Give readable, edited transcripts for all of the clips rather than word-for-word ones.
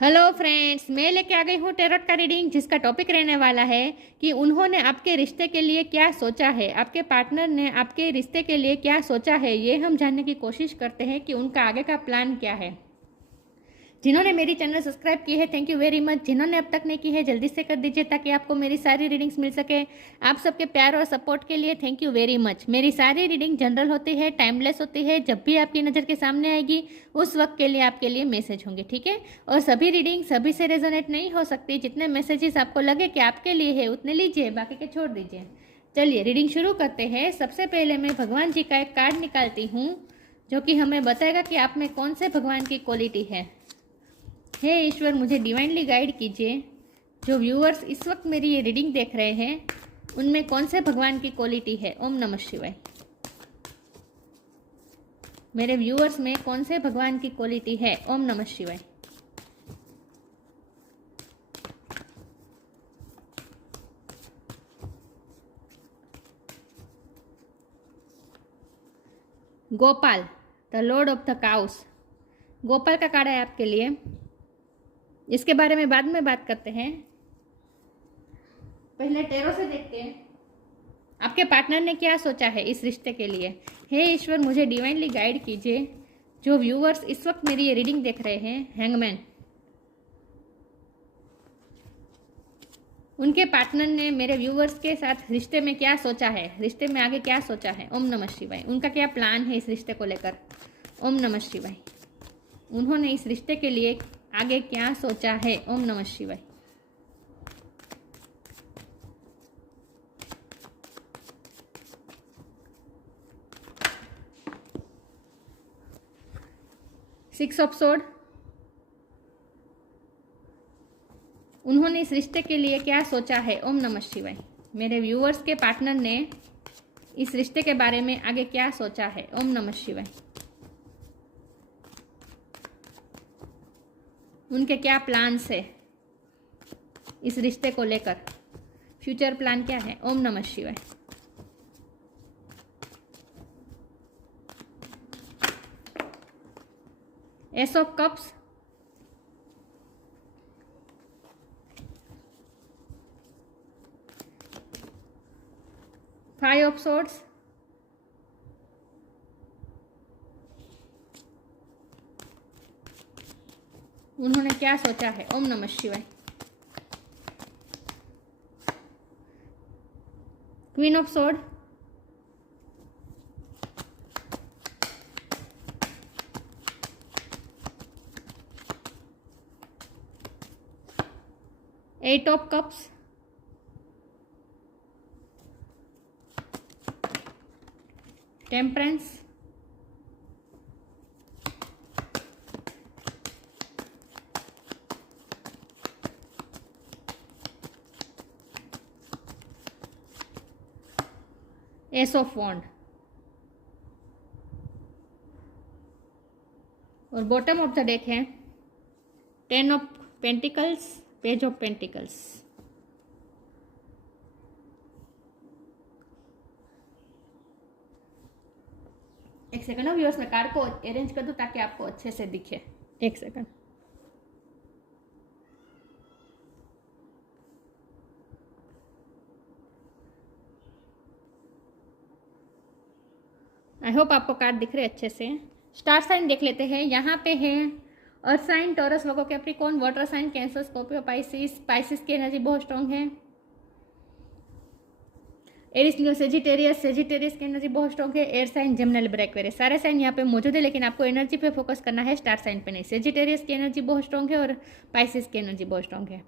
Hello friends, मैं लेके आ गई हूँ टेरोट का रीडिंग, जिसका टॉपिक रहने वाला है कि उन्होंने आपके रिश्ते के लिए क्या सोचा है। आपके पार्टनर ने आपके रिश्ते के लिए क्या सोचा है, ये हम जानने की कोशिश करते हैं कि उनका आगे का प्लान क्या है। जिन्होंने मेरी चैनल सब्सक्राइब की है, थैंक यू वेरी मच। जिन्होंने अब तक नहीं की है, जल्दी से कर दीजिए ताकि आपको मेरी सारी रीडिंग्स मिल सके। आप सबके प्यार और सपोर्ट के लिए थैंक यू वेरी मच। मेरी सारी रीडिंग जनरल होती है, टाइमलेस होती है। जब भी आपकी नज़र के सामने आएगी उस वक्त के लिए आपके लिए मैसेज होंगे, ठीक है। और सभी रीडिंग सभी से रेजोनेट नहीं हो सकती। जितने मैसेजेस आपको लगे कि आपके लिए है उतने लीजिए, बाकी के छोड़ दीजिए। चलिए रीडिंग शुरू करते हैं। सबसे पहले मैं भगवान जी का एक कार्ड निकालती हूँ जो कि हमें बताएगा कि आप में कौन से भगवान की क्वालिटी है। हे ईश्वर, मुझे डिवाइनली गाइड कीजिए। जो व्यूअर्स इस वक्त मेरी ये रीडिंग देख रहे हैं उनमें कौन से भगवान की क्वालिटी है। ओम नमः शिवाय। मेरे व्यूअर्स में कौन से भगवान की क्वालिटी है। ओम नमः शिवाय। Gopal, the Lord of the cows. Gopal का कार्ड है आपके लिए। इसके बारे में बाद में बात करते हैं, पहले टेरो से देखते हैं आपके पार्टनर ने क्या सोचा है इस रिश्ते के लिए। हे ईश्वर, मुझे डिवाइनली गाइड कीजिए। जो व्यूअर्स इस वक्त मेरी ये रीडिंग देख रहे हैं, हैंगमैन, उनके पार्टनर ने मेरे व्यूअर्स के साथ रिश्ते में क्या सोचा है, रिश्ते में आगे क्या सोचा है। ओम नमः शिवाय। उनका क्या प्लान है इस रिश्ते को लेकर। ओम नमः शिवाय। उन्होंने इस रिश्ते के लिए आगे क्या सोचा है। ओम नमः शिवाय। Six of sword. उन्होंने इस रिश्ते के लिए क्या सोचा है। ओम नमः शिवाय। मेरे व्यूअर्स के पार्टनर ने इस रिश्ते के बारे में आगे क्या सोचा है। ओम नमः शिवाय। उनके क्या प्लान्स है इस रिश्ते को लेकर, फ्यूचर प्लान क्या है। ओम नमः शिवाय। Ace of cups. Five of swords. उन्होंने क्या सोचा है। ओम नमः शिवाय। Queen of sword. Eight of cups. Temperance. Ace of wand. और बॉटम ऑफ द डेक है ten of pentacles, page of pentacles. एक सेकंड, व्यूअर्स मैं कार्ड को अरेंज कर दूं ताकि आपको अच्छे से दिखे। एक सेकंड। आई होप आपको कार्ड दिख रहे अच्छे से। स्टार साइन देख लेते हैं। यहाँ पे है earth sign, Taurus, Virgo, Capricorn, water sign, Cancer, Scorpio, Pisces. Pisces की एनर्जी बहुत स्ट्रांग है। एरिस, लियो, सेजिटेरियस, सेजिटेरियस की एनर्जी बहुत स्ट्रांग है। Air sign, Gemini, Libra, Aquarius, सारे साइन यहाँ पे मौजूद है, लेकिन आपको एनर्जी पे फोकस करना है, स्टार साइन पे नहीं। सेजिटेरियस की एनर्जी बहुत स्ट्रांग है और पाइसिस की एनर्जी बहुत स्ट्रांग है,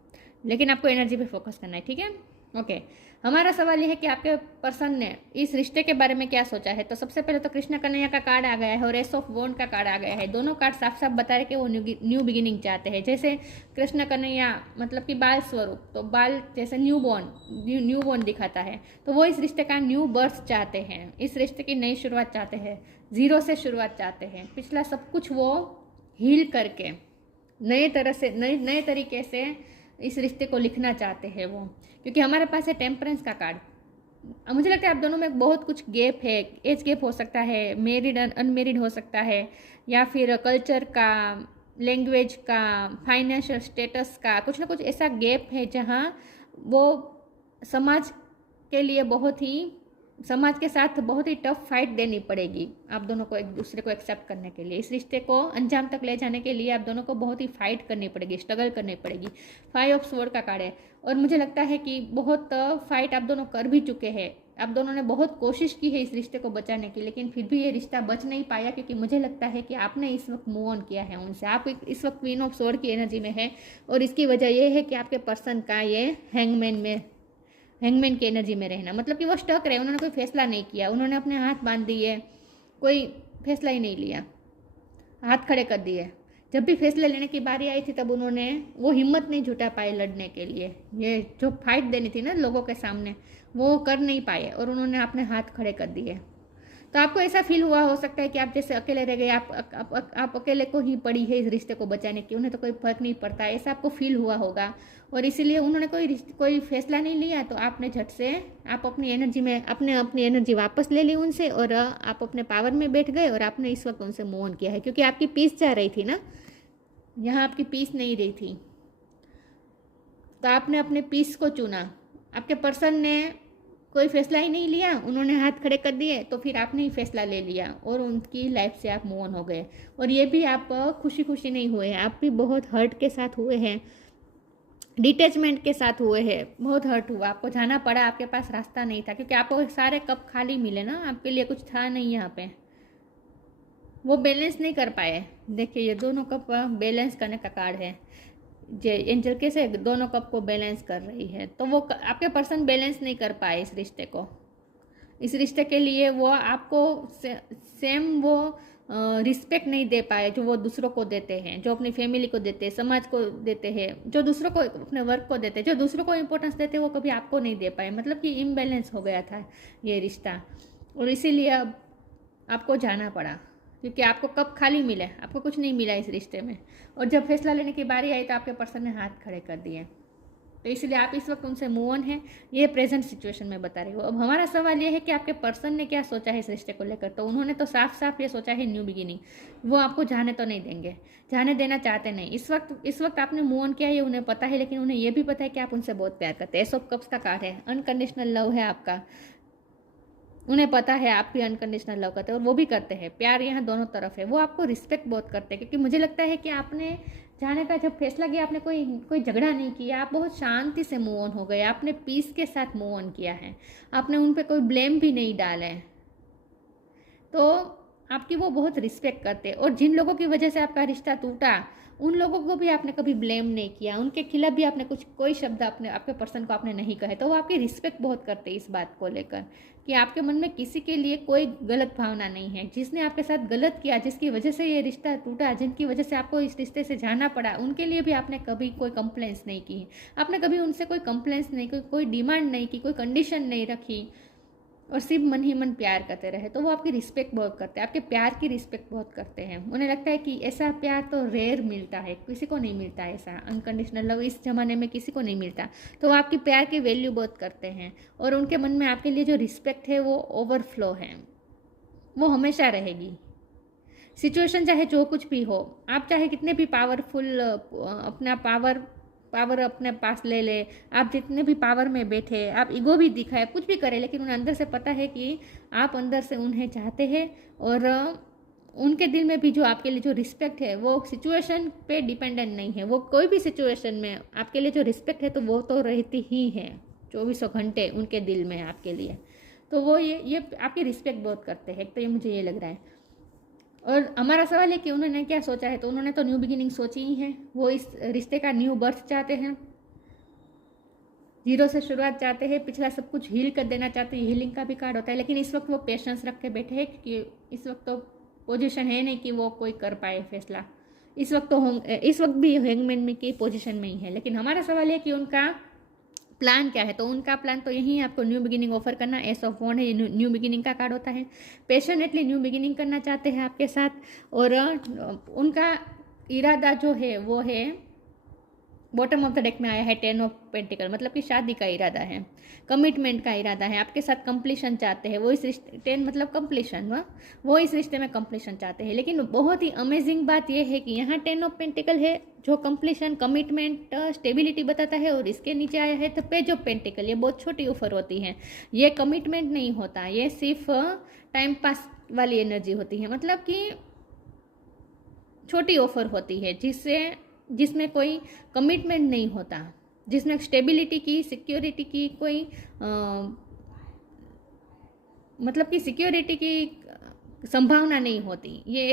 लेकिन आपको एनर्जी पे फोकस करना है, ठीक है। ओके, हमारा सवाल यह है कि आपके पर्सन ने इस रिश्ते के बारे में क्या सोचा है। तो सबसे पहले तो कृष्ण कन्हैया का कार्ड आ गया है और एस ऑफ वॉन्ड का कार्ड आ गया है। दोनों कार्ड साफ साफ बता रहे कि वो न्यू बिगिनिंग चाहते हैं। जैसे कृष्ण कन्हैया मतलब कि बाल स्वरूप, तो बाल जैसे न्यू बॉर्न दिखाता है, तो वो इस रिश्ते का न्यू बर्थ चाहते हैं, इस रिश्ते की नई शुरुआत चाहते हैं, जीरो से शुरुआत चाहते हैं। पिछला सब कुछ वो हील करके नए तरह से नए तरीके से इस रिश्ते को लिखना चाहते हैं वो, क्योंकि हमारे पास है टेम्परेंस का कार्ड। मुझे लगता है आप दोनों में बहुत कुछ गैप है, एज गैप हो सकता है, मैरिड अनमेरिड हो सकता है, या फिर कल्चर का लैंग्वेज का, फाइनेंशियल स्टेटस का, कुछ ना कुछ ऐसा गैप है जहाँ वो समाज के लिए समाज के साथ बहुत ही टफ फाइट देनी पड़ेगी आप दोनों को, एक दूसरे को एक्सेप्ट करने के लिए। इस रिश्ते को अंजाम तक ले जाने के लिए आप दोनों को बहुत ही फाइट करनी पड़ेगी, स्ट्रगल करनी पड़ेगी। 5 ऑफ स्वॉर्ड का कार्ड है और मुझे लगता है कि बहुत फाइट आप दोनों कर भी चुके हैं। आप दोनों ने बहुत कोशिश की है इस रिश्ते को बचाने की, लेकिन फिर भी ये रिश्ता बच नहीं पाया, क्योंकि मुझे लगता है कि आपने इस वक्त मूव ऑन किया है उनसे। आप इस वक्त क्वीन ऑफ स्वॉर्ड की एनर्जी में है और इसकी वजह यह है कि आपके पर्सन का ये हैंगमैन की एनर्जी में रहना, मतलब कि वो स्टक रहे, उन्होंने कोई फैसला नहीं किया, उन्होंने अपने हाथ बांध दिए, कोई फैसला ही नहीं लिया, हाथ खड़े कर दिए। जब भी फैसले लेने की बारी आई थी तब उन्होंने वो हिम्मत नहीं जुटा पाए लड़ने के लिए, ये जो फाइट देनी थी ना लोगों के सामने वो कर नहीं पाए और उन्होंने अपने हाथ खड़े कर दिए। तो आपको ऐसा फील हुआ हो सकता है कि आप जैसे अकेले रह गए, आप अकेले को ही पड़ी है इस रिश्ते को बचाने की, उन्हें तो कोई फर्क नहीं पड़ता, ऐसा आपको फील हुआ होगा और इसीलिए उन्होंने कोई फैसला नहीं लिया। तो आपने झट से आप अपनी एनर्जी में अपनी एनर्जी वापस ले ली उनसे और आप अपने पावर में बैठ गए और आपने इस वक्त उनसे मूव ऑन किया है, क्योंकि आपकी पीस जा रही थी ना, यहाँ आपकी पीस नहीं रही थी, तो आपने अपने पीस को चुना। आपके पर्सन ने कोई फैसला ही नहीं लिया, उन्होंने हाथ खड़े कर दिए, तो फिर आपने ही फैसला ले लिया और उनकी लाइफ से आप मूव ऑन हो गए। और ये भी आप खुशी खुशी नहीं हुए हैं, आप भी बहुत हर्ट के साथ हुए हैं, डिटैचमेंट के साथ हुए हैं, बहुत हर्ट हुआ, आपको जाना पड़ा, आपके पास रास्ता नहीं था, क्योंकि आपको सारे कप खाली मिले ना, आपके लिए कुछ था नहीं यहाँ पे, वो बैलेंस नहीं कर पाए। देखिए ये दोनों कप बैलेंस करने का कार्ड है, जे एंजल कैसे दोनों कप को बैलेंस कर रही है, तो वो आपके पर्सन बैलेंस नहीं कर पाए इस रिश्ते को। इस रिश्ते के लिए वो आपको सेम वो रिस्पेक्ट नहीं दे पाए जो वो दूसरों को देते हैं, जो अपनी फैमिली को देते हैं, समाज को देते हैं, जो दूसरों को अपने वर्क को देते हैं, जो दूसरों को इम्पोर्टेंस देते हैं, वो कभी आपको नहीं दे पाए। मतलब कि इम्बैलेंस हो गया था ये रिश्ता और इसीलिए अब आपको जाना पड़ा, क्योंकि आपको कप खाली मिले, आपको कुछ नहीं मिला इस रिश्ते में। और जब फैसला लेने की बारी आई तो आपके पर्सन ने हाथ खड़े कर दिए, तो इसलिए आप इस वक्त उनसे मूव ऑन है, ये प्रेजेंट सिचुएशन में बता रही हूँ। अब हमारा सवाल ये है कि आपके पर्सन ने क्या सोचा है इस रिश्ते को लेकर। तो उन्होंने तो साफ साफ ये सोचा है न्यू बिगिनिंग, वो आपको जाने तो नहीं देंगे, जाने देना चाहते नहीं। इस वक्त आपने मूव ऑन किया ये उन्हें पता है, लेकिन उन्हें ये भी पता है कि आप उनसे बहुत प्यार करते हैं। एस ऑफ कप्स का कार्ड है, अनकंडीशनल लव है आपका, उन्हें पता है आप भी अनकंडीशनल लव करते हैं और वो भी करते हैं, प्यार यहाँ दोनों तरफ है, वो आपको रिस्पेक्ट बहुत करते हैं। क्योंकि मुझे लगता है कि आपने जाने का जब फैसला किया, आपने कोई झगड़ा नहीं किया, आप बहुत शांति से मूव ऑन हो गए, आपने पीस के साथ मूव ऑन किया है, आपने उन पर कोई ब्लेम भी नहीं डाला है, तो आपकी वो बहुत रिस्पेक्ट करते हैं। और जिन लोगों की वजह से आपका रिश्ता टूटा उन लोगों को भी आपने कभी ब्लेम नहीं किया, उनके खिलाफ भी आपने कोई शब्द आपके पर्सन को आपने नहीं कहे, तो वो आपकी रिस्पेक्ट बहुत करते हैं इस बात को लेकर कि आपके मन में किसी के लिए कोई गलत भावना नहीं है। जिसने आपके साथ गलत किया, जिसकी वजह से ये रिश्ता टूटा, जिनकी वजह से आपको इस रिश्ते से जाना पड़ा, उनके लिए भी आपने कभी कोई कंप्लेंट्स नहीं की, आपने कभी उनसे कोई कंप्लेंट्स नहीं की, कोई डिमांड नहीं की, कोई कंडीशन नहीं रखी और सिर्फ मन ही मन प्यार करते रहे। तो वो आपकी रिस्पेक्ट बहुत करते हैं, आपके प्यार की रिस्पेक्ट बहुत करते हैं। उन्हें लगता है कि ऐसा प्यार तो रेयर मिलता है, किसी को नहीं मिलता ऐसा अनकंडीशनल लव, इस ज़माने में किसी को नहीं मिलता। तो वो आपकी प्यार की वैल्यू बहुत करते हैं और उनके मन में आपके लिए जो रिस्पेक्ट है वो ओवरफ्लो है, वो हमेशा रहेगी। सिचुएशन चाहे जो कुछ भी हो, आप चाहे कितने भी पावरफुल अपना पावर अपने पास ले ले, आप जितने भी पावर में बैठे, आप ईगो भी दिखाए, कुछ भी करें, लेकिन उन्हें अंदर से पता है कि आप अंदर से उन्हें चाहते हैं और उनके दिल में भी जो आपके लिए जो रिस्पेक्ट है वो सिचुएशन पे डिपेंडेंट नहीं है। वो कोई भी सिचुएशन में आपके लिए जो रिस्पेक्ट है तो वो तो रहती ही है 24 घंटे उनके दिल में आपके लिए। तो वो ये आपकी रिस्पेक्ट बहुत करते हैं, तो ये मुझे ये लग रहा है। और हमारा सवाल है कि उन्होंने क्या सोचा है, तो उन्होंने तो न्यू बिगिनिंग सोची ही है, वो इस रिश्ते का न्यू बर्थ चाहते हैं, जीरो से शुरुआत चाहते हैं, पिछला सब कुछ हील कर देना चाहते हैं, हीलिंग का भी कार्ड होता है। लेकिन इस वक्त वो पेशेंस रख के बैठे हैं क्योंकि इस वक्त तो पोजीशन है नहीं कि वो कोई कर पाए फैसला। इस वक्त भी हैंगमैन में की पोजीशन में ही है। लेकिन हमारा सवाल है कि उनका प्लान क्या है, तो उनका प्लान तो यही है आपको न्यू बिगिनिंग ऑफर करना। एस ऑफ वॉन्ड है, न्यू बिगिनिंग का कार्ड होता है, पैशनेटली न्यू बिगिनिंग करना चाहते हैं आपके साथ। और उनका इरादा जो है वो है बॉटम ऑफ द डेक में आया है 10 ऑफ पेंटिकल, मतलब कि शादी का इरादा है, कमिटमेंट का इरादा है, आपके साथ कंप्लीशन चाहते हैं। वो इस रिश्ते 10 मतलब कंप्लीशन, वो इस रिश्ते में कंप्लीशन चाहते हैं। लेकिन बहुत ही अमेजिंग बात यह है कि यहाँ 10 ऑफ पेंटिकल है जो कंप्लीशन, कमिटमेंट, स्टेबिलिटी बताता है, और इसके नीचे आया है द पेज ऑफ पेंटिकल। ये बहुत छोटी ऑफर होती है, ये कमिटमेंट नहीं होता, ये सिर्फ टाइम पास वाली एनर्जी होती है, मतलब कि छोटी ऑफर होती है जिसमें कोई कमिटमेंट नहीं होता, जिसमें स्टेबिलिटी की, सिक्योरिटी की कोई मतलब कि सिक्योरिटी की संभावना नहीं होती। ये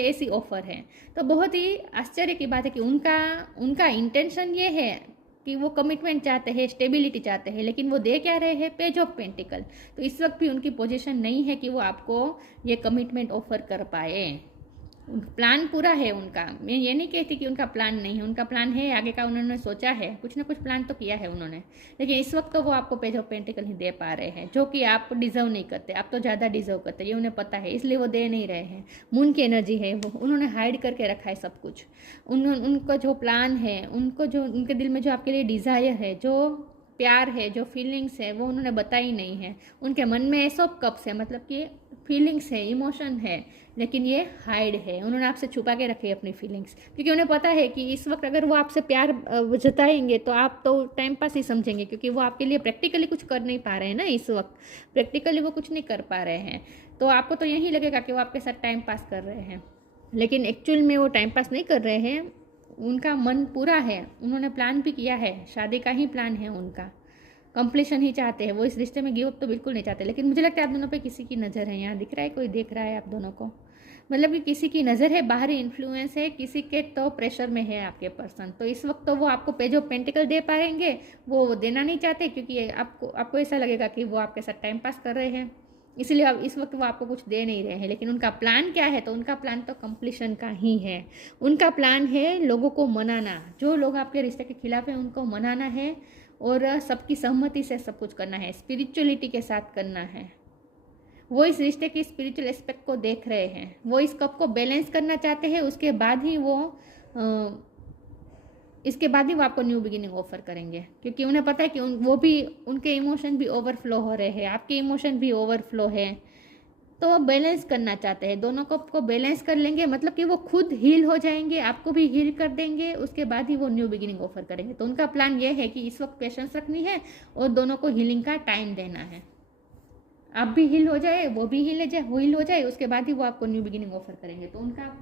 ऐसी ऑफर है। तो बहुत ही आश्चर्य की बात है कि उनका इंटेंशन ये है कि वो कमिटमेंट चाहते हैं, स्टेबिलिटी चाहते हैं, लेकिन वो दे क्या रहे हैं? Page of pentacle. तो इस वक्त भी उनकी पोजीशन नहीं है कि वो आपको ये कमिटमेंट ऑफर कर पाए। प्लान पूरा है उनका, मैं ये नहीं कहती कि उनका प्लान नहीं है, उनका प्लान है, आगे का उन्होंने सोचा है, कुछ ना कुछ प्लान तो किया है उन्होंने, लेकिन इस वक्त तो वो आपको पेज ऑफ पेंटिकल ही दे पा रहे हैं, जो कि आप डिजर्व नहीं करते, आप तो ज़्यादा डिजर्व करते, ये उन्हें पता है, इसलिए वो दे नहीं रहे हैं। मून की एनर्जी है, वो उन्होंने हाइड करके रखा है सब कुछ। उनका जो प्लान है, उनके दिल में जो आपके लिए डिज़ायर है, जो प्यार है, जो फीलिंग्स है, वो उन्होंने बताई नहीं है। उनके मन में ऐसा कप्स है, मतलब कि फीलिंग्स है, इमोशन है, लेकिन ये हाइड है, उन्होंने आपसे छुपा के रखी है अपनी फीलिंग्स, क्योंकि उन्हें पता है कि इस वक्त अगर वो आपसे प्यार जताएंगे तो आप तो टाइम पास ही समझेंगे, क्योंकि वो आपके लिए प्रैक्टिकली कुछ कर नहीं पा रहे हैं ना, इस वक्त प्रैक्टिकली वो कुछ नहीं कर पा रहे हैं, तो आपको तो यही लगेगा कि वो आपके साथ टाइम पास कर रहे हैं, लेकिन एक्चुअल में वो टाइम पास नहीं कर रहे हैं। उनका मन पूरा है, उन्होंने प्लान भी किया है, शादी का ही प्लान है उनका, कंप्लीशन ही चाहते हैं, वो इस रिश्ते में गिव अप तो बिल्कुल नहीं चाहते। लेकिन मुझे लगता है आप दोनों पे किसी की नज़र है, यहाँ दिख रहा है, कोई देख रहा है आप दोनों को, मतलब कि किसी की नज़र है, बाहरी इन्फ्लुएंस है, किसी के तो प्रेशर में है आपके पर्सन। तो इस वक्त तो वो आपको पेज ऑफ पेंटिकल दे पाएंगे, वो देना नहीं चाहते, क्योंकि आपको ऐसा लगेगा कि वो आपके साथ टाइम पास कर रहे हैं, इसलिए अब इस वक्त वो आपको कुछ दे नहीं रहे हैं। लेकिन उनका प्लान क्या है? तो उनका प्लान तो कंप्लीशन का ही है। उनका प्लान है लोगों को मनाना, जो लोग आपके रिश्ते के खिलाफ हैं उनको मनाना है, और सबकी सहमति से सब कुछ करना है, स्पिरिचुअलिटी के साथ करना है। वो इस रिश्ते के स्पिरिचुअल एस्पेक्ट को देख रहे हैं, वो इस कप को बैलेंस करना चाहते हैं, उसके बाद ही वो इसके बाद ही वो आपको न्यू बिगिनिंग ऑफर करेंगे, क्योंकि उन्हें पता है कि उनके इमोशन भी ओवरफ्लो हो रहे हैं, आपके इमोशन भी ओवरफ्लो है, तो वो बैलेंस करना चाहते हैं, दोनों को बैलेंस कर लेंगे, मतलब कि वो खुद हील हो जाएंगे, आपको भी हील कर देंगे, उसके बाद ही वो न्यू बिगिनिंग ऑफर करेंगे। तो उनका प्लान ये है कि इस वक्त पेशेंस रखनी है और दोनों को हीलिंग का टाइम देना है, आप भी हील हो जाए, वो भी हील हो जाए, उसके बाद ही वो आपको न्यू बिगिनिंग ऑफर करेंगे। तो उनका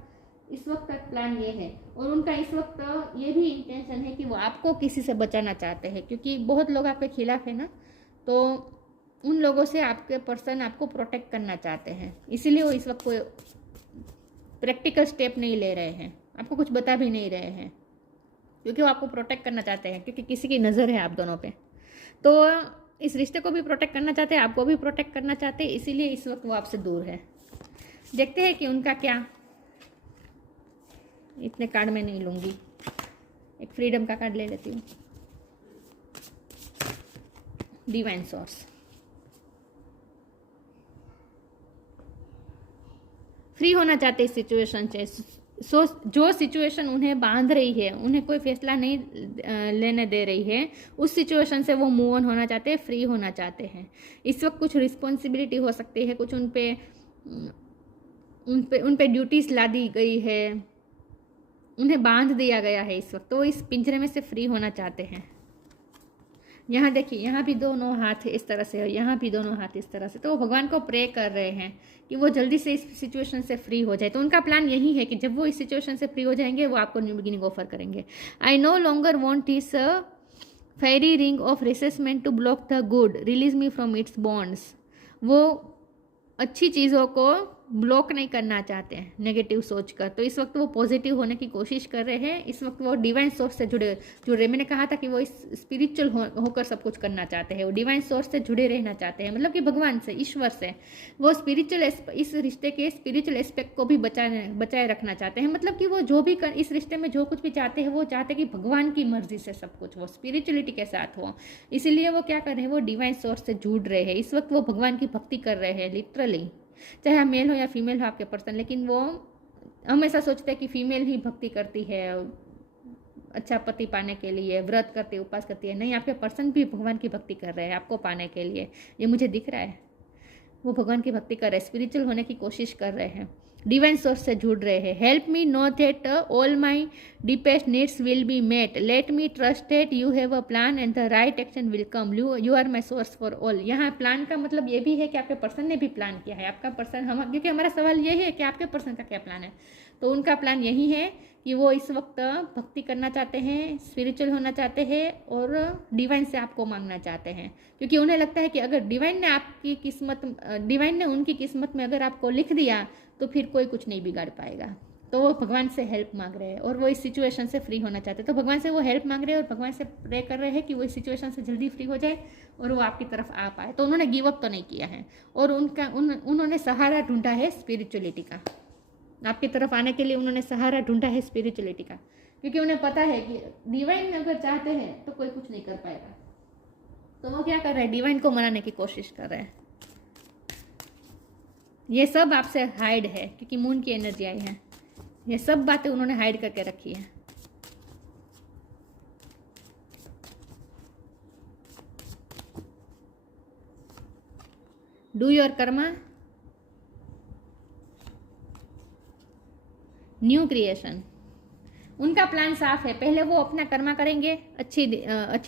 इस वक्त का प्लान ये है, और उनका इस वक्त ये भी इंटेंशन है कि वो आपको किसी से बचाना चाहते हैं, क्योंकि बहुत लोग आपके खिलाफ है ना, तो उन लोगों से आपके पर्सन आपको प्रोटेक्ट करना चाहते हैं, इसीलिए वो इस वक्त कोई प्रैक्टिकल स्टेप नहीं ले रहे हैं, आपको कुछ बता भी नहीं रहे हैं, क्योंकि वो आपको प्रोटेक्ट करना चाहते हैं, क्योंकि किसी की नज़र है आप दोनों पे। तो इस रिश्ते को भी प्रोटेक्ट करना चाहते हैं, आपको भी प्रोटेक्ट करना चाहते हैं, इसीलिए इस वक्त वो आपसे दूर है। देखते हैं कि उनका क्या, इतने कार्ड में नहीं लूँगी, एक फ्रीडम का कार्ड ले लेती हूँ, डिवाइन सोर्स। फ्री होना चाहते इस सिचुएशन से, जो सिचुएशन उन्हें बांध रही है, उन्हें कोई फैसला नहीं लेने दे रही है, उस सिचुएशन से वो मूव ऑन होना चाहते हैं, फ्री होना चाहते हैं। इस वक्त कुछ रिस्पॉन्सिबिलिटी हो सकती है, कुछ उन पे ड्यूटीज ला दी गई है, उन्हें बांध दिया गया है इस वक्त, तो इस पिंजरे में से फ्री होना चाहते हैं। यहाँ देखिए, यहाँ भी दोनों हाथ इस तरह से और यहाँ भी दोनों हाथ इस तरह से, तो वो भगवान को प्रे कर रहे हैं कि वो जल्दी से इस सिचुएशन से फ्री हो जाए। तो उनका प्लान यही है कि जब वो इस सिचुएशन से फ्री हो जाएंगे, वो आपको न्यू बिगिनिंग ऑफर करेंगे। I no longer want this fairy ring of resentment to block the good, release me from its bonds. वो अच्छी चीज़ों को ब्लॉक नहीं करना चाहते हैं नेगेटिव सोचकर, तो इस वक्त वो पॉजिटिव होने की कोशिश कर रहे हैं। इस वक्त वो डिवाइन सोर्स से जुड़े मैंने कहा था कि वो इस स्पिरिचुअल होकर सब कुछ करना चाहते हैं, वो डिवाइन सोर्स से जुड़े रहना चाहते हैं, मतलब कि भगवान से, ईश्वर से। वो स्पिरिचुअल इस रिश्ते के स्पिरिचुअल एस्पेक्ट को भी बचाए रखना चाहते हैं, मतलब कि वो जो भी इस रिश्ते में जो कुछ भी चाहते हैं, वो चाहते हैं कि भगवान की मर्जी से सब कुछ हो, स्पिरिचुअलिटी के साथ हो। इसीलिए वो क्या कर रहे हैं, वो डिवाइन सोर्स से जुड़ रहे हैं। इस वक्त वो भगवान की भक्ति कर रहे हैं, लिटरली, चाहे आप मेल हो या फीमेल हो आपके पर्सन, लेकिन वो हमेशा सोचते हैं कि फीमेल ही भक्ति करती है, अच्छा पति पाने के लिए व्रत करती है, उपास करती है। नहीं, आपके पर्सन भी भगवान की भक्ति कर रहे हैं आपको पाने के लिए, ये मुझे दिख रहा है। वो भगवान की भक्ति कर रहे हैं, स्पिरिचुअल होने की कोशिश कर रहे हैं, डिवाइन सोर्स से जुड़ रहे हैं। Help me know that all my deepest needs will be met, let me trust that you have a plan and the right action will come, you are my source for all. यहाँ plan का मतलब ये भी है कि आपके person ने भी प्लान किया है। आपका पर्सन, हम, क्योंकि हमारा सवाल ये है कि आपके पर्सन का क्या प्लान है, तो उनका प्लान यही है कि वो इस वक्त भक्ति करना चाहते हैं, स्पिरिचुअल होना चाहते हैं और डिवाइन से आपको मांगना चाहते हैं। क्योंकि उन्हें लगता है कि अगर डिवाइन ने उनकी किस्मत में अगर आपको लिख दिया तो फिर कोई कुछ नहीं बिगाड़ पाएगा। तो वो भगवान से हेल्प मांग रहे हैं और वो इस सिचुएशन से फ्री होना चाहते हैं। तो भगवान से वो हेल्प मांग रहे हैं और भगवान से प्रे कर रहे हैं कि वो इस सिचुएशन से जल्दी फ्री हो जाए और वो आपकी तरफ आ पाए। तो उन्होंने गिव अप तो नहीं किया है और उन्होंने सहारा ढूंढा है स्पिरिचुअलिटी का। आपकी तरफ आने के लिए उन्होंने सहारा ढूंढा है स्पिरिचुअलिटी का, क्योंकि उन्हें पता है कि डिवाइन अगर चाहते हैं तो कोई कुछ नहीं कर पाएगा। तो वो क्या कर रहे हैं, डिवाइन को मनाने की कोशिश कर रहे हैं। ये सब आपसे हाइड है क्योंकि मून की एनर्जी आई है। ये सब बातें उन्होंने हाइड करके रखी है। Do your Karma, new creation. उनका प्लान साफ है। पहले वो अपना कर्मा करेंगे, अच्छी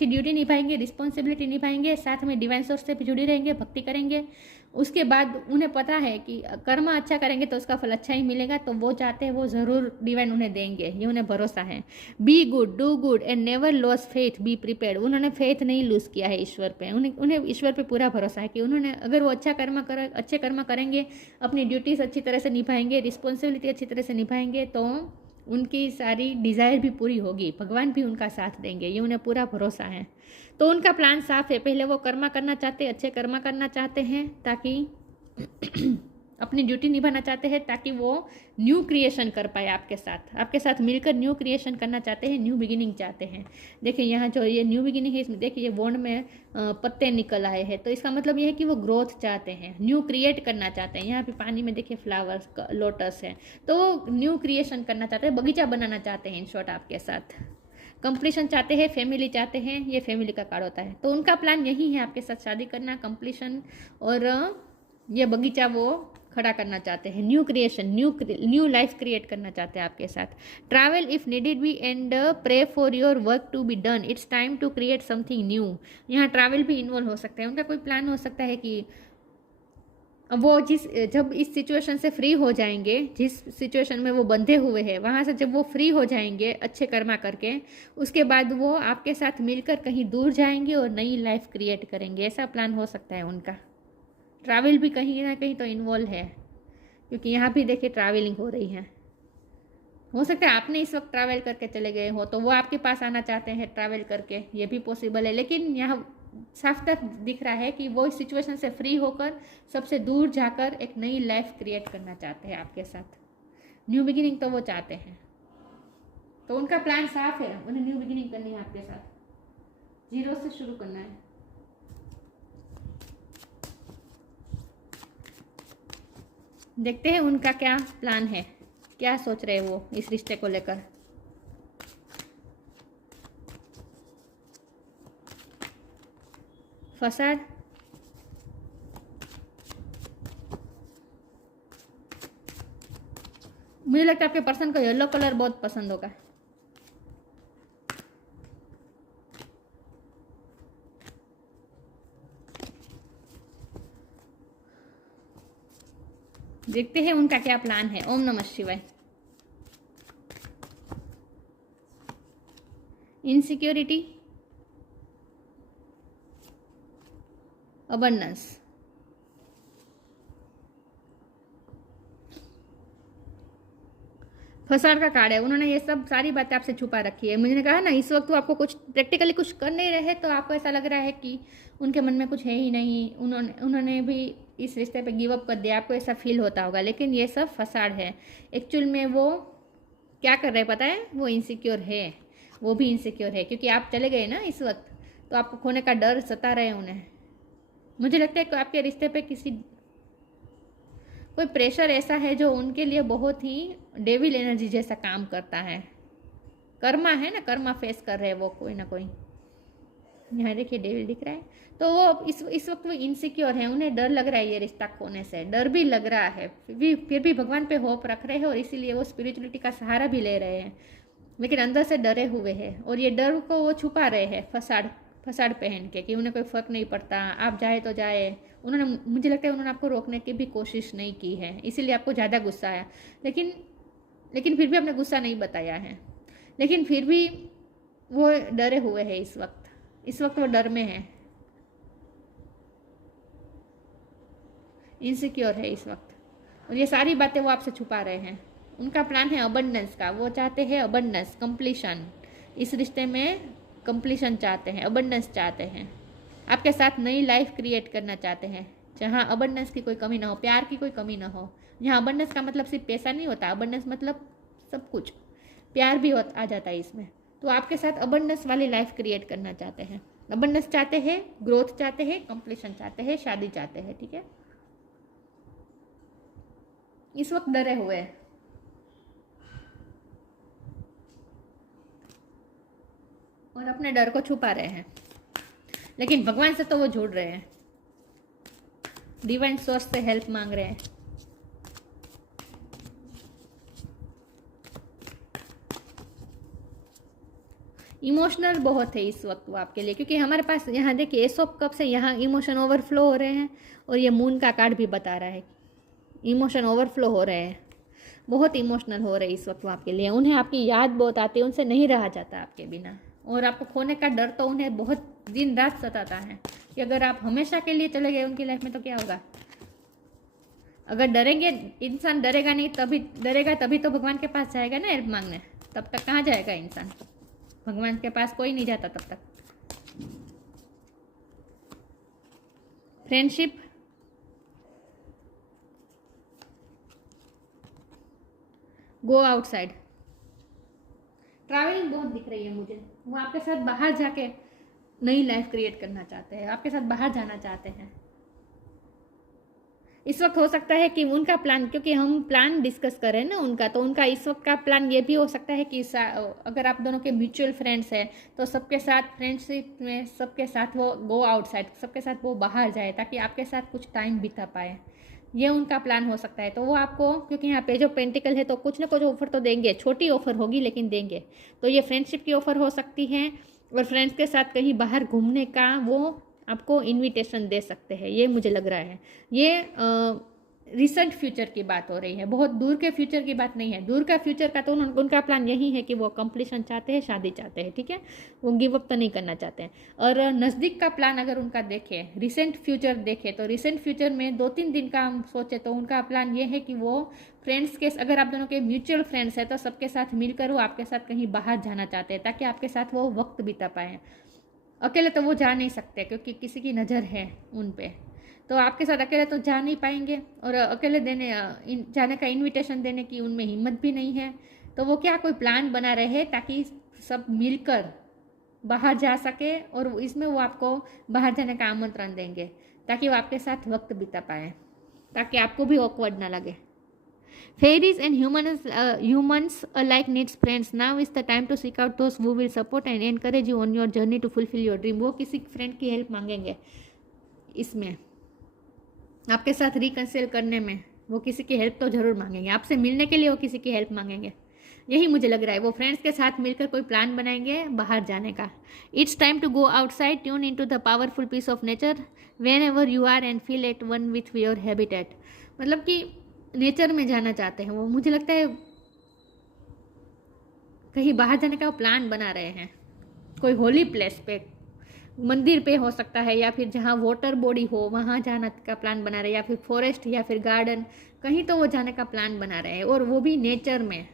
ड्यूटी निभाएंगे, रिस्पॉन्सिबिलिटी निभाएंगे, साथ में डिवाइन सोर्स से भी जुड़ी रहेंगे, भक्ति करेंगे। उसके बाद उन्हें पता है कि कर्मा अच्छा करेंगे तो उसका फल अच्छा ही मिलेगा। तो वो चाहते हैं, वो ज़रूर डिवाइन उन्हें देंगे, ये उन्हें भरोसा है। Be good, do good and never loss faith, be prepared. उन्होंने फेथ नहीं लूज़ किया है ईश्वर पे। उन्हें ईश्वर पे पूरा भरोसा है कि उन्होंने अगर वो अच्छे कर्म करेंगे, अपनी ड्यूटीज अच्छी तरह से निभाएंगे, रिस्पॉन्सिबिलिटी अच्छी तरह से निभाएंगे, तो उनकी सारी डिज़ायर भी पूरी होगी, भगवान भी उनका साथ देंगे, ये उन्हें पूरा भरोसा है। तो उनका प्लान साफ है। पहले वो कर्मा करना चाहते हैं, अच्छे कर्मा करना चाहते हैं, ताकि अपनी ड्यूटी निभाना चाहते हैं, ताकि वो न्यू क्रिएशन कर पाए आपके साथ मिलकर न्यू क्रिएशन करना चाहते हैं, न्यू बिगिनिंग चाहते हैं। देखिए यहाँ जो ये न्यू बिगिनिंग है, इसमें देखिए ये वॉन्ड में पत्ते निकल आए हैं, तो इसका मतलब ये है कि वो ग्रोथ चाहते हैं, न्यू क्रिएट करना चाहते हैं। यहाँ पे पानी में देखिए फ्लावर्स, लोटस है, तो वो न्यू क्रिएशन करना चाहते हैं, बगीचा बनाना चाहते हैं। इन शॉर्ट आपके साथ कंप्लीशन चाहते हैं, फैमिली चाहते हैं। ये फैमिली का कार्ड होता है। तो उनका प्लान यही है, आपके साथ शादी करना, कंप्लीशन और ये बगीचा वो खड़ा करना चाहते हैं, new creation, new life create करना चाहते हैं आपके साथ। Travel if needed be and pray for your work to be done, it's time to create something new. यहाँ ट्रैवल भी इन्वॉल्व हो सकता है। उनका कोई प्लान हो सकता है कि वो जब इस सिचुएशन से फ्री हो जाएंगे, जिस सिचुएशन में वो बंधे हुए हैं, वहाँ से जब वो फ्री हो जाएंगे अच्छे कर्मा करके, उसके बाद वो आपके साथ मिलकर कहीं दूर जाएंगे और नई लाइफ क्रिएट करेंगे। ऐसा प्लान हो सकता है उनका। ट्रैवल भी कहीं ना कहीं तो इन्वॉल्व है, क्योंकि यहाँ भी देखिए ट्रैवलिंग हो रही है। हो सकता है आपने इस वक्त ट्रैवल करके चले गए हो, तो वो आपके पास आना चाहते हैं ट्रैवल करके, ये भी पॉसिबल है। लेकिन यहाँ साफ तक दिख रहा है कि वो इस सिचुएशन से फ्री होकर सबसे दूर जाकर एक नई लाइफ क्रिएट करना चाहते हैं आपके साथ। न्यू बिगिनिंग तो वो चाहते हैं। तो उनका प्लान साफ है, उन्हें न्यू बिगिनिंग करनी है आपके साथ, जीरो से शुरू करना है। देखते हैं उनका क्या प्लान है, क्या सोच रहे हैं वो इस रिश्ते को लेकर। फसाद, मुझे लगता है आपके पर्सन को येलो कलर बहुत पसंद होगा। देखते हैं उनका क्या प्लान है। ओम नमः शिवाय। इनसिक्योरिटी, अबंडेंस, फसाद का कार्ड है। उन्होंने ये सब सारी बातें आपसे छुपा रखी है। मुझे कहा ना, इस वक्त वो आपको कुछ प्रैक्टिकली कुछ कर नहीं रहे, तो आपको ऐसा लग रहा है कि उनके मन में कुछ है ही नहीं, उन्होंने भी इस रिश्ते पे गिव अप कर दिया, आपको ऐसा फील होता होगा। लेकिन ये सब फसाड है। एक्चुअल में वो क्या कर रहे हैं पता है, वो इनसिक्योर है, वो भी इनसिक्योर है, क्योंकि आप चले गए ना इस वक्त, तो आपको खोने का डर सता रहे हैं उन्हें। मुझे लगता है कि आपके रिश्ते पे कोई प्रेशर ऐसा है जो उनके लिए बहुत ही डेविल एनर्जी जैसा काम करता है, कर्मा है ना, कर्मा फेस कर रहे हैं वो कोई ना कोई। यहाँ देखिए डेविल दिख रहा है। तो वो इस वक्त वो इनसिक्योर है, उन्हें डर लग रहा है ये रिश्ता खोने से, डर भी लग रहा है, फिर भी भगवान पे होप रख रहे हैं और इसीलिए वो स्पिरिचुअलिटी का सहारा भी ले रहे हैं, लेकिन अंदर से डरे हुए हैं और ये डर को वो छुपा रहे हैं फसाड़ पहन के कि उन्हें कोई फ़र्क नहीं पड़ता, आप जाए तो जाए। उन्होंने, मुझे लगता है उन्होंने आपको रोकने की भी कोशिश नहीं की है, इसीलिए आपको ज़्यादा गुस्सा आया। लेकिन फिर भी आपने गुस्सा नहीं बताया है, लेकिन फिर भी वो डरे हुए हैं इस वक्त वो डर में है, इनसिक्योर है इस वक्त, और ये सारी बातें वो आपसे छुपा रहे हैं। उनका प्लान है अबंडेंस का, वो चाहते हैं अबंडेंस, कंप्लीशन, इस रिश्ते में कंप्लीशन चाहते हैं, अबंडेंस चाहते हैं, आपके साथ नई लाइफ क्रिएट करना चाहते हैं जहाँ अबंडेंस की कोई कमी ना हो, प्यार की कोई कमी ना हो। यहाँ अबंडेंस का मतलब सिर्फ पैसा नहीं होता, अबंडेंस मतलब सब कुछ, प्यार भी आ जाता है इसमें। तो आपके साथ अबंडेंस वाली लाइफ क्रिएट करना चाहते हैं, अबंडेंस चाहते हैं, ग्रोथ चाहते हैं, कंप्लीशन चाहते हैं, शादी चाहते हैं, ठीक है। इस वक्त डरे हुए हैं, और अपने डर को छुपा रहे हैं, लेकिन भगवान से तो वो जुड़ रहे हैं, डिवाइन सोर्स से हेल्प मांग रहे हैं। इमोशनल बहुत है इस वक्त वो आपके लिए, क्योंकि हमारे पास यहाँ देखिए एस ऑफ कप से यहाँ इमोशन ओवरफ्लो हो रहे हैं, और ये मून का कार्ड भी बता रहा है इमोशन ओवरफ्लो हो रहे हैं, बहुत इमोशनल हो रहे हैं इस वक्त वो आपके लिए। उन्हें आपकी याद बहुत आती है, उनसे नहीं रहा जाता आपके बिना, और आपको खोने का डर तो उन्हें बहुत दिन रात सताता है कि अगर आप हमेशा के लिए चले गए उनकी लाइफ में तो क्या होगा। अगर डरेंगे, इंसान डरेगा नहीं, तभी तो भगवान के पास जाएगा ना हेल्प मांगने, तब तक कहाँ जाएगा इंसान, भगवान के पास कोई नहीं जाता तब तक। फ्रेंडशिप, गो आउटसाइड, ट्रैवलिंग बहुत दिख रही है मुझे, वो आपके साथ बाहर जाके नई लाइफ क्रिएट करना चाहते हैं, आपके साथ बाहर जाना चाहते हैं। इस वक्त हो सकता है कि उनका प्लान, क्योंकि हम प्लान डिस्कस कर रहे हैं ना उनका, तो उनका इस वक्त का प्लान ये भी हो सकता है कि अगर आप दोनों के म्यूचुअल फ्रेंड्स हैं तो सबके साथ फ्रेंडशिप में सबके साथ वो गो आउटसाइड, सबके साथ वो बाहर जाए ताकि आपके साथ कुछ टाइम बिता पाए, ये उनका प्लान हो सकता है। तो वो आपको, क्योंकि यहाँ पेज ऑफ पेंटिकल है तो कुछ ना कुछ ऑफर तो देंगे, छोटी ऑफर होगी लेकिन देंगे। तो ये फ्रेंडशिप की ऑफर हो सकती है, और फ्रेंड्स के साथ कहीं बाहर घूमने का वो आपको इनविटेशन दे सकते हैं, ये मुझे लग रहा है। ये रिसेंट फ्यूचर की बात हो रही है, बहुत दूर के फ्यूचर की बात नहीं है। दूर का फ्यूचर का तो उनका प्लान यही है कि वो कंप्लीशन चाहते हैं, शादी चाहते हैं, ठीक है, वो गिव अप तो नहीं करना चाहते हैं। और नज़दीक का प्लान अगर उनका देखें, रिसेंट फ्यूचर देखें, तो रिसेंट फ्यूचर में 2-3 दिन का हम सोचे तो उनका प्लान ये है कि वो फ्रेंड्स के, अगर आप दोनों के म्यूचुअल फ्रेंड्स हैं तो सबके साथ मिलकर वो आपके साथ कहीं बाहर जाना चाहते हैं ताकि आपके साथ वो वक्त बिता पाएँ। अकेले तो वो जा नहीं सकते क्योंकि किसी की नज़र है उन पे, तो आपके साथ अकेले तो जा नहीं पाएंगे, और अकेले जाने का इनविटेशन देने की उनमें हिम्मत भी नहीं है। तो वो क्या कोई प्लान बना रहे हैं ताकि सब मिलकर बाहर जा सके, और इसमें वो आपको बाहर जाने का आमंत्रण देंगे ताकि वो आपके साथ वक्त बिता पाए, ताकि आपको भी ऑकवर्ड ना लगे। Fairies and humans alike needs friends. Now is the time to seek out those who will support and encourage you on your journey to fulfill your dream. वो किसी फ्रेंड की हेल्प मांगेंगे इसमें, आपके साथ रिकंसिल करने में वो किसी की हेल्प तो ज़रूर मांगेंगे, आपसे मिलने के लिए वो किसी की हेल्प मांगेंगे, यही मुझे लग रहा है। वो फ्रेंड्स के साथ मिलकर कोई प्लान बनाएंगे बाहर जाने का। It's time to go outside, tune in to the powerful piece of nature whenever you are and feel at one with your habitat. मतलब कि नेचर में जाना चाहते हैं वो, मुझे लगता है कहीं बाहर जाने का वो प्लान बना रहे हैं, कोई होली प्लेस पे, मंदिर पे हो सकता है, या फिर जहाँ वाटर बॉडी हो वहाँ जाने का प्लान बना रहे हैं, या फिर फॉरेस्ट या फिर गार्डन, कहीं तो वो जाने का प्लान बना रहे हैं, और वो भी नेचर में।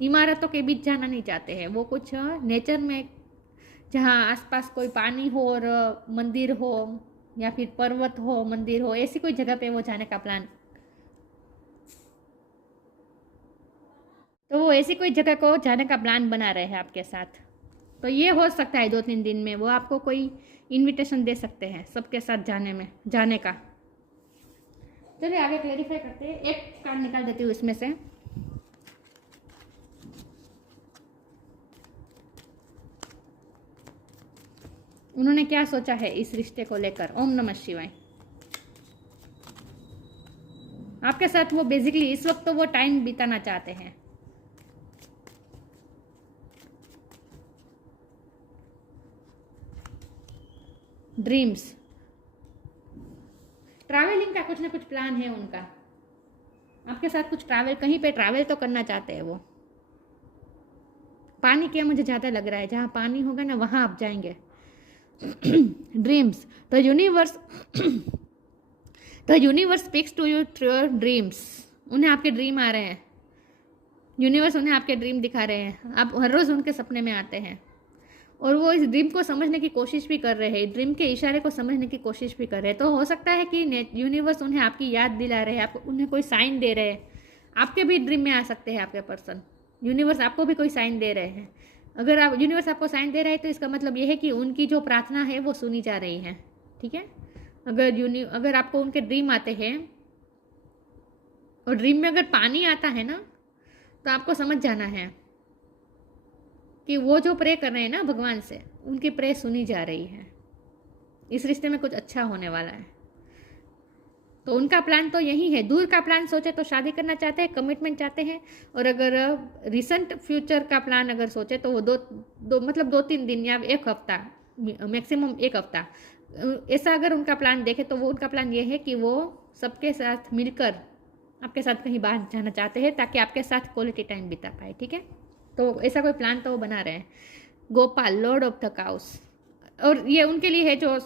इमारतों के बीच जाना नहीं चाहते हैं वो, कुछ नेचर में जहाँ आसपास कोई पानी हो और मंदिर हो, या फिर पर्वत हो मंदिर हो, ऐसी कोई जगह पे वो जाने का प्लान, तो वो ऐसी कोई जगह को जाने का प्लान बना रहे हैं आपके साथ। तो ये हो सकता है 2-3 दिन में वो आपको कोई इनविटेशन दे सकते हैं सबके साथ जाने का। चलिए आगे क्लैरिफाई करते हैं। एक कार्ड निकाल देती हूँ इसमें से। उन्होंने क्या सोचा है इस रिश्ते को लेकर। ओम नमः शिवाय। आपके साथ वो बेसिकली इस वक्त तो वो टाइम बिताना चाहते हैं। ड्रीम्स, ट्रैवलिंग का कुछ ना कुछ प्लान है उनका। आपके साथ कुछ ट्रैवल, कहीं पे ट्रैवल तो करना चाहते हैं वो। पानी क्या मुझे ज़्यादा लग रहा है, जहाँ पानी होगा ना वहाँ आप जाएंगे। Dreams, the universe speaks to you through your dreams. उन्हें आपके ड्रीम आ रहे हैं, यूनिवर्स उन्हें आपके ड्रीम दिखा रहे हैं। आप हर रोज़ उनके सपने में आते हैं और वो इस ड्रीम को समझने की कोशिश भी कर रहे हैं, ड्रीम के इशारे को समझने की कोशिश भी कर रहे हैं। तो हो सकता है कि यूनिवर्स उन्हें आपकी याद दिला रहे हैं, आपको उन्हें कोई साइन दे रहे हैं। आपके भी ड्रीम में आ सकते हैं आपके पर्सन। यूनिवर्स आपको भी कोई साइन दे रहे हैं। अगर आप यूनिवर्स आपको साइन दे रहे हैं तो इसका मतलब ये है कि उनकी जो प्रार्थना है वो सुनी जा रही है। ठीक है। अगर आपको उनके ड्रीम आते हैं और ड्रीम में अगर पानी आता है ना, तो आपको समझ जाना है कि वो जो प्रे कर रहे हैं ना भगवान से, उनकी प्रे सुनी जा रही है। इस रिश्ते में कुछ अच्छा होने वाला है। तो उनका प्लान तो यही है। दूर का प्लान सोचे तो शादी करना चाहते हैं, कमिटमेंट चाहते हैं। और अगर रिसेंट फ्यूचर का प्लान अगर सोचे तो वो मतलब 2-3 दिन या 1 हफ्ता, मैक्सिमम 1 हफ्ता, ऐसा अगर उनका प्लान देखे तो वो उनका प्लान ये है कि वो सबके साथ मिलकर आपके साथ कहीं बाहर जाना चाहते हैं ताकि आपके साथ क्वालिटी टाइम बिता पाए। ठीक है। तो ऐसा कोई प्लान तो वो बना रहे हैं। Gopal, Lord of the cows, और ये उनके लिए है जो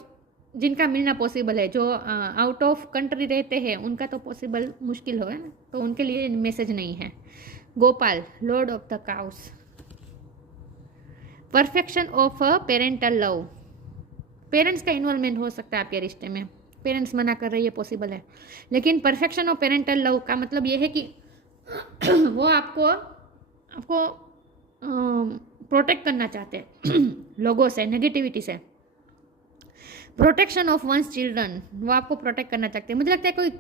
जिनका मिलना पॉसिबल है। जो आउट ऑफ कंट्री रहते हैं उनका तो पॉसिबल मुश्किल हो है ना, तो उनके लिए मैसेज नहीं है। Gopal, Lord of the cows. Perfection of a parental love, parents का इन्वॉल्वमेंट हो सकता है आपके रिश्ते में। पेरेंट्स मना कर रहे हैं, ये पॉसिबल है। लेकिन परफेक्शन ऑफ पेरेंटल लव का मतलब ये है कि वो आपको प्रोटेक्ट करना चाहते हैं लोगों से, नेगेटिविटी से। प्रोटेक्शन ऑफ वंस चिल्ड्रन, वो आपको प्रोटेक्ट करना चाहते हैं। मुझे लगता है कोई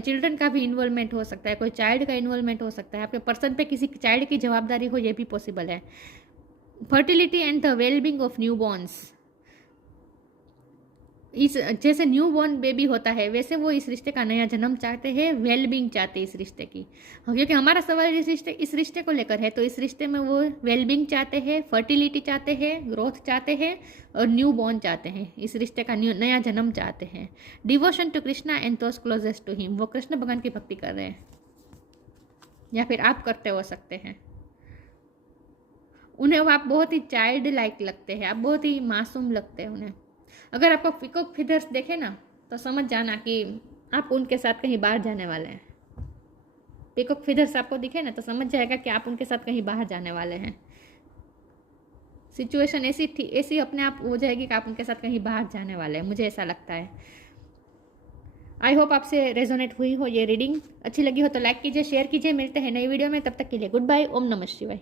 चिल्ड्रन का भी इन्वॉल्वमेंट हो सकता है, कोई चाइल्ड का इन्वॉल्वमेंट हो सकता है। आपके पर्सन पे किसी चाइल्ड की जवाबदारी हो, ये भी पॉसिबल है। Fertility and the wellbeing of new borns, इस जैसे न्यू बॉर्न बेबी होता है वैसे वो इस रिश्ते का नया जन्म चाहते हैं, वेलबींग चाहते हैं इस रिश्ते की। क्योंकि हमारा सवाल इस रिश्ते को लेकर है, तो इस रिश्ते में वो वेलबींग चाहते हैं, फर्टिलिटी चाहते हैं, ग्रोथ चाहते हैं और न्यू बॉर्न चाहते हैं। इस रिश्ते का नया जन्म चाहते हैं। Devotion to Krishna and those closest to him, वो कृष्ण भगवान की भक्ति कर रहे हैं या फिर आप करते हो सकते हैं। उन्हें आप बहुत ही चाइल्ड लाइक लगते हैं, आप बहुत ही मासूम लगते हैं उन्हें। अगर आपको पीकॉक फीदर्स देखे ना तो समझ जाना कि आप उनके साथ कहीं बाहर जाने वाले हैं। पीकॉक फीदर्स आपको दिखे ना तो समझ जाएगा कि आप उनके साथ कहीं बाहर जाने वाले हैं। सिचुएशन ऐसी अपने आप हो जाएगी कि आप उनके साथ कहीं बाहर जाने वाले हैं, मुझे ऐसा लगता है। आई होप आपसे रेजोनेट हुई हो ये रीडिंग। अच्छी लगी हो तो लाइक कीजिए, शेयर कीजिए। मिलते हैं नई वीडियो में, तब तक के लिए गुड बाय। ओम नमः शिवाय।